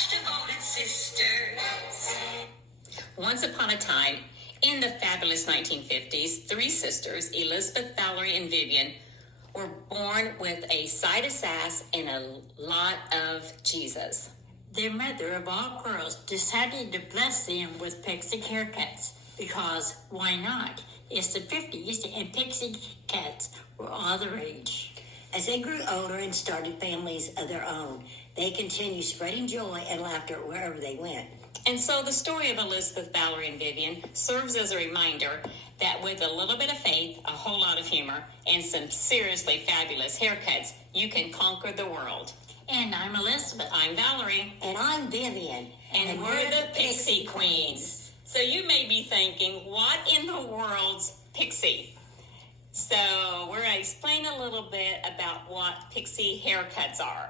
such devoted sisters. Once upon a time, in the fabulous 1950s, three sisters, Elizabeth, Valerie, and Vivian, were born with a side of sass and a lot of Jesus. Their mother of all girls decided to bless them with pixie haircuts because why not? It's the 50s and pixie cuts were all the rage. As they grew older and started families of their own, they continued spreading joy and laughter wherever they went. And so the story of Elizabeth, Valerie, and Vivian serves as a reminder that with a little bit of faith, a whole lot of humor, and some seriously fabulous haircuts, you can conquer the world. And I'm Elizabeth. I'm Valerie. And I'm Vivian. And we're the Pixie Queens. So you may be thinking, what in the world's pixie? So we're going to explain a little bit about what pixie haircuts are.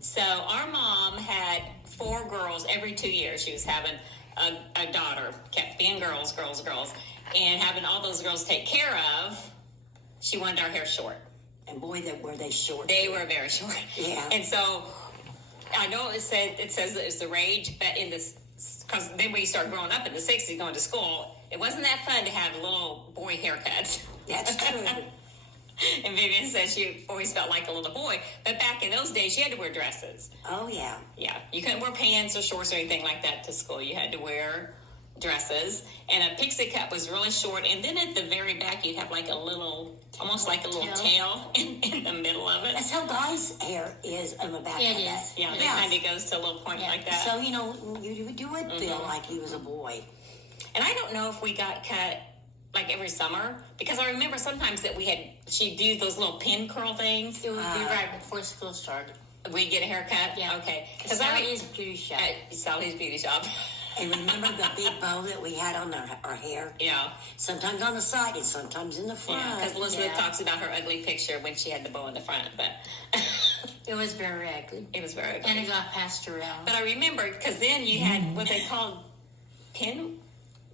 So our mom had 4 girls every 2 years. She was having a daughter, kept being girls, and having all those girls take care of, she wanted our hair short. And boy, were they short. They were very short. Yeah. And so I know it says it was the rage, but in this, because then we started growing up in the 60s, going to school, it wasn't that fun to have little boy haircuts. That's true. And Vivian said she always felt like a little boy. But back in those days, you had to wear dresses. Oh, yeah. Yeah. You couldn't wear pants or shorts or anything like that to school. You had to wear dresses. And a pixie cut was really short. And then at the very back, you'd have like a little, almost like a little tail in the middle of it. That's how guys' hair is on the back It of is. that. Yeah, it kind of goes to a little point like that. So, you would feel like he was a boy. And I don't know if we got cut like every summer, because I remember sometimes that she'd do those little pin curl things. It would be right before school started. We'd get a haircut? Yeah. Okay. Because Sally's beauty shop. Sally's beauty shop. And remember the big bow that we had on our hair? Yeah. Sometimes on the side and sometimes in the front. Yeah, because Elizabeth talks about her ugly picture when she had the bow in the front, but it was very ugly. It was very ugly. And it got passed around. But I remember, because then you had what they called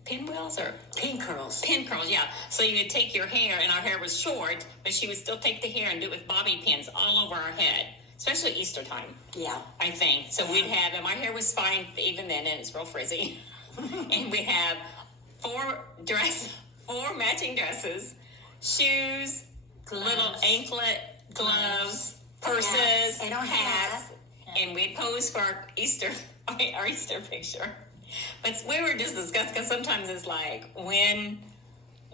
pinwheels or pin curls. Pin curls, yeah. So you would take your hair, and our hair was short, but she would still take the hair and do it with bobby pins all over our head, especially Easter time. Yeah. I think. So we'd have, and my hair was fine even then, and it's real frizzy. And we'd have 4 matching dresses, shoes, little anklet, gloves, purses, and our hats, and we'd pose for our Easter picture. But we were just discussing, because sometimes it's like when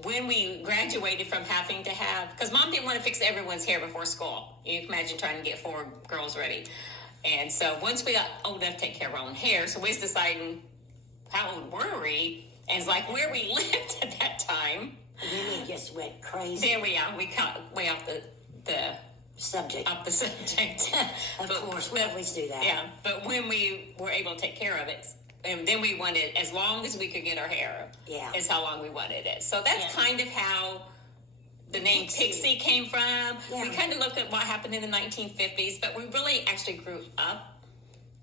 we graduated from having to have, because Mom didn't want to fix everyone's hair before school. You can imagine trying to get 4 girls ready. And so once we got old enough to take care of our own hair, so we was deciding how old were we, and it's like where we lived at that time. And then we just went crazy. There we are. We got way off the subject. Off the subject. Of course, we always do that. Yeah, but when we were able to take care of it, and then we wanted as long as we could get our hair. Yeah. Is how long we wanted it. So that's kind of how the name Pixie came from. Yeah. We kind of looked at what happened in the 1950s, but we really actually grew up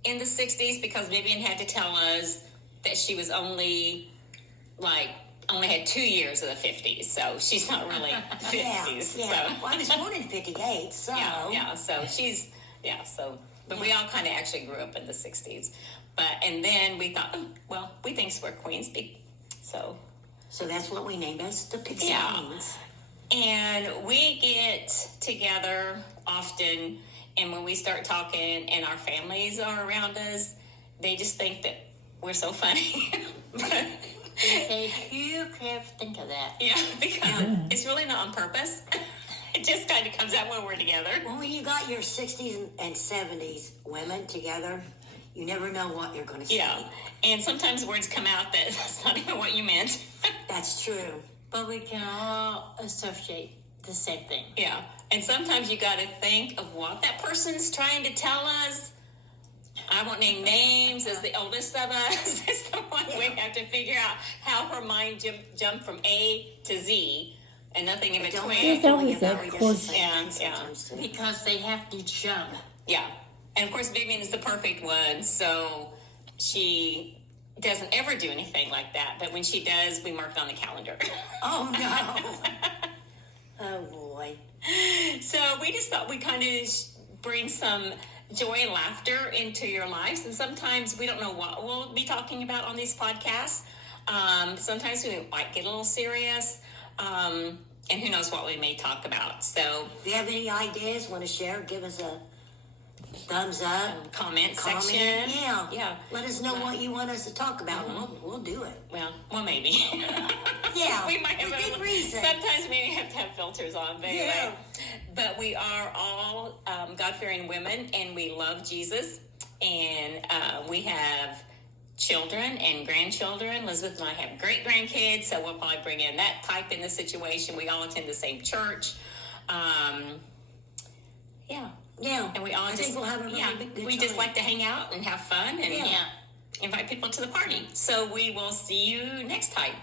in the 60s because Vivian had to tell us that she was only had 2 years of the 50s, so she's not really 50s. Yeah. So. Well, I was born in 58, so. Yeah, so she's, but we all kind of actually grew up in the 60s. And then we thought, we think we're Queens. So that's what we named us, the Pixie Queens. And we get together often, and when we start talking and our families are around us, they just think that we're so funny. They say, you can't think of that. Yeah, because it's really not on purpose. It just kind of comes out when we're together. Well, when you got your 60s and 70s women together, you never know what you're going to say. Yeah, and sometimes words come out that's not even what you meant. That's true. But we can all associate the same thing. Yeah, and sometimes you got to think of what that person's trying to tell us. I won't name names, as the oldest of us. It's the one we have to figure out how her mind jumped from A to Z and nothing in between. There's always a course. Because they have to jump. Yeah. And, of course, Vivian is the perfect one, so she doesn't ever do anything like that. But when she does, we mark it on the calendar. Oh, no. Oh, boy. So we just thought we'd kind of bring some joy and laughter into your lives. And sometimes we don't know what we'll be talking about on these podcasts. Sometimes we might get a little serious. And who knows what we may talk about. So If you have any ideas, want to share, give us a thumbs up. comment Comment. section. Yeah. Yeah. Let us know what you want us to talk about. and We'll do it. Well, maybe. Yeah. We might have within reason. Sometimes we have to have filters on, but anyway. Yeah. But we are all God-fearing women, and we love Jesus, and we have children and grandchildren. Elizabeth and I have great grandkids, so we'll probably bring in that type in the situation. We all attend the same church. Yeah. Yeah. And we all I think we'll have a really good we time. just like to hang out and have fun and Yeah. invite people to the party. So we will see you next time.